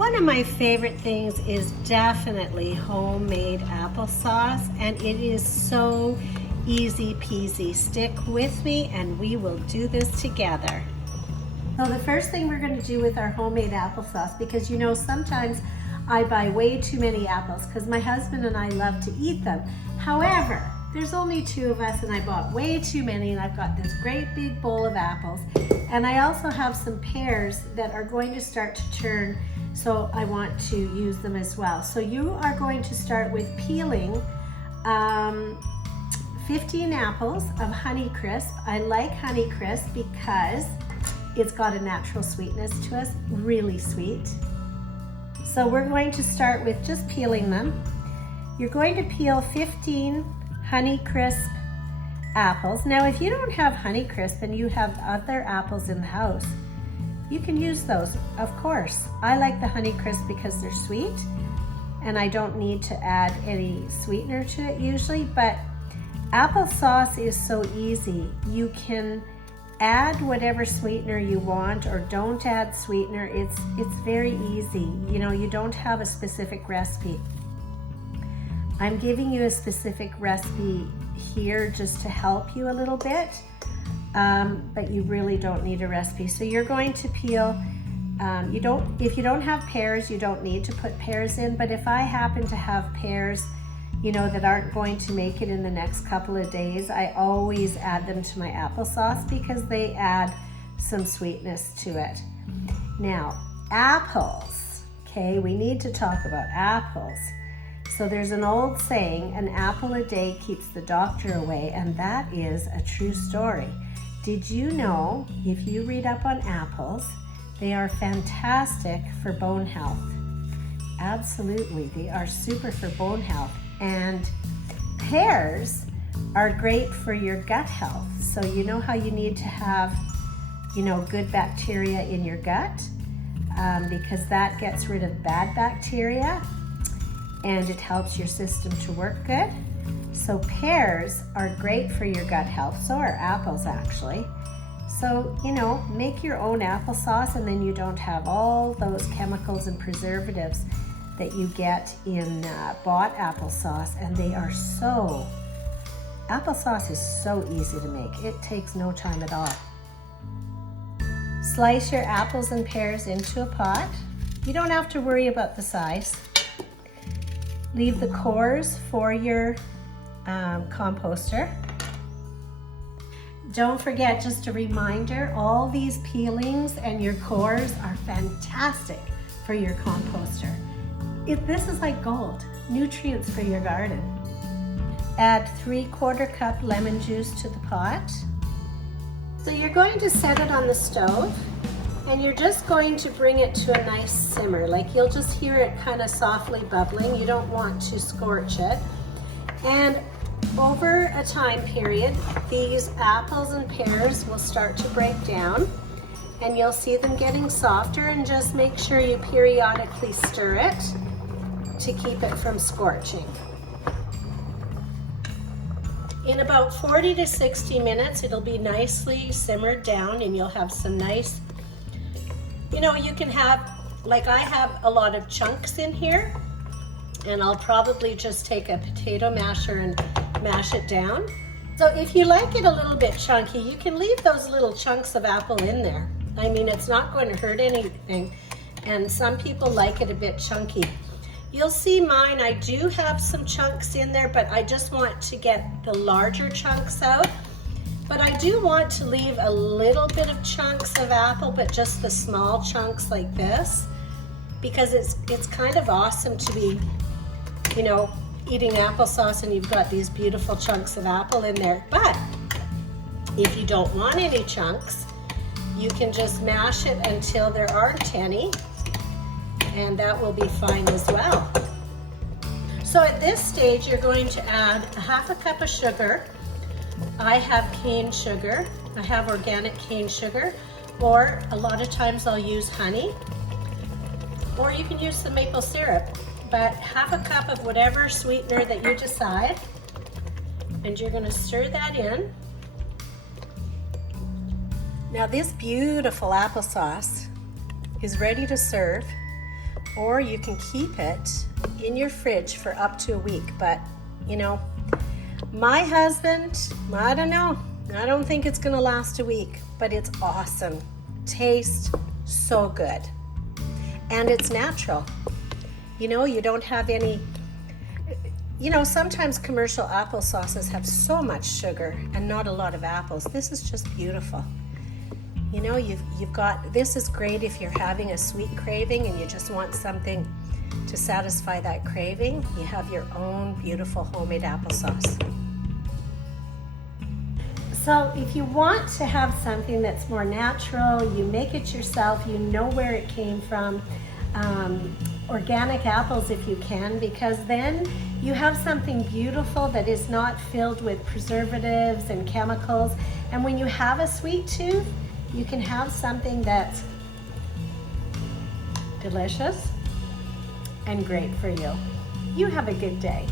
One of my favorite things is definitely homemade applesauce, and it is so easy peasy. Stick with me and we will do this together. So the first thing we're going to do with our homemade applesauce, because you know sometimes I buy way too many apples because my husband and I love to eat them. However, there's only 2 of us and I bought way too many, and I've got this great big bowl of apples. And I also have some pears that are going to start to turn, so I want to use them as well. So you are going to start with peeling 15 apples of Honeycrisp. I like Honeycrisp because it's got a natural sweetness to us, really sweet. So we're going to start with just peeling them. You're going to peel 15 Honeycrisp apples. Now if you don't have Honeycrisp and you have other apples in the house, you can use those, of course. I like the Honeycrisp because they're sweet and I don't need to add any sweetener to it usually, but applesauce is so easy. You can add whatever sweetener you want or don't add sweetener. It's very easy. You know, you don't have a specific recipe. I'm giving you a specific recipe here just to help you a little bit, but you really don't need a recipe. So you're going to peel, if you don't have pears, you don't need to put pears in, but if I happen to have pears, you know, that aren't going to make it in the next couple of days, I always add them to my applesauce because they add some sweetness to it. Now, apples, okay, we need to talk about apples. So there's an old saying, an apple a day keeps the doctor away, and that is a true story. Did you know, if you read up on apples, they are fantastic for bone health? Absolutely, they are super for bone health. And pears are great for your gut health. So you know how you need to have, you know, good bacteria in your gut, because that gets rid of bad bacteria and it helps your system to work good. So pears are great for your gut health. So are apples, actually. So, you know, make your own applesauce, and then you don't have all those chemicals and preservatives that you get in bought applesauce, and they are so, applesauce is so easy to make. It takes no time at all. Slice your apples and pears into a pot. You don't have to worry about the size. Leave the cores for your composter. Don't forget, just a reminder, all these peelings and your cores are fantastic for your composter. This is like gold, nutrients for your garden. Add 3/4 cup lemon juice to the pot. So you're going to set it on the stove, and you're just going to bring it to a nice simmer. Like, you'll just hear it kind of softly bubbling. You don't want to scorch it. And over a time period, these apples and pears will start to break down, and you'll see them getting softer, and just make sure you periodically stir it to keep it from scorching. In about 40 to 60 minutes, it'll be nicely simmered down, and you'll have some nice, you know, you can have, like I have a lot of chunks in here, and I'll probably just take a potato masher and mash it down. So if you like it a little bit chunky, you can leave those little chunks of apple in there. I mean, it's not going to hurt anything, and some people like it a bit chunky. You'll see mine, I do have some chunks in there, but I just want to get the larger chunks out. But I do want to leave a little bit of chunks of apple, but just the small chunks like this, because it's kind of awesome to be, you know, eating applesauce and you've got these beautiful chunks of apple in there. But if you don't want any chunks, you can just mash it until there aren't any, and that will be fine as well. So at this stage, you're going to add 1/2 cup of sugar. I have cane sugar. I have organic cane sugar, or a lot of times I'll use honey, or you can use some maple syrup, but 1/2 cup of whatever sweetener that you decide, and you're going to stir that in. Now this beautiful applesauce is ready to serve. or you can keep it in your fridge for up to a week. But you know, my husband, I don't know, I don't think it's gonna last a week, but it's awesome. Tastes so good. And it's natural. You know, you don't have any, you know, sometimes commercial applesauces have so much sugar and not a lot of apples. This is just beautiful. You know, you've got, this is great if you're having a sweet craving and you just want something to satisfy that craving. You have your own beautiful homemade applesauce. So if you want to have something that's more natural, you make it yourself, you know where it came from, organic apples if you can, because then you have something beautiful that is not filled with preservatives and chemicals. And when you have a sweet tooth, you can have something that's delicious and great for you. You have a good day.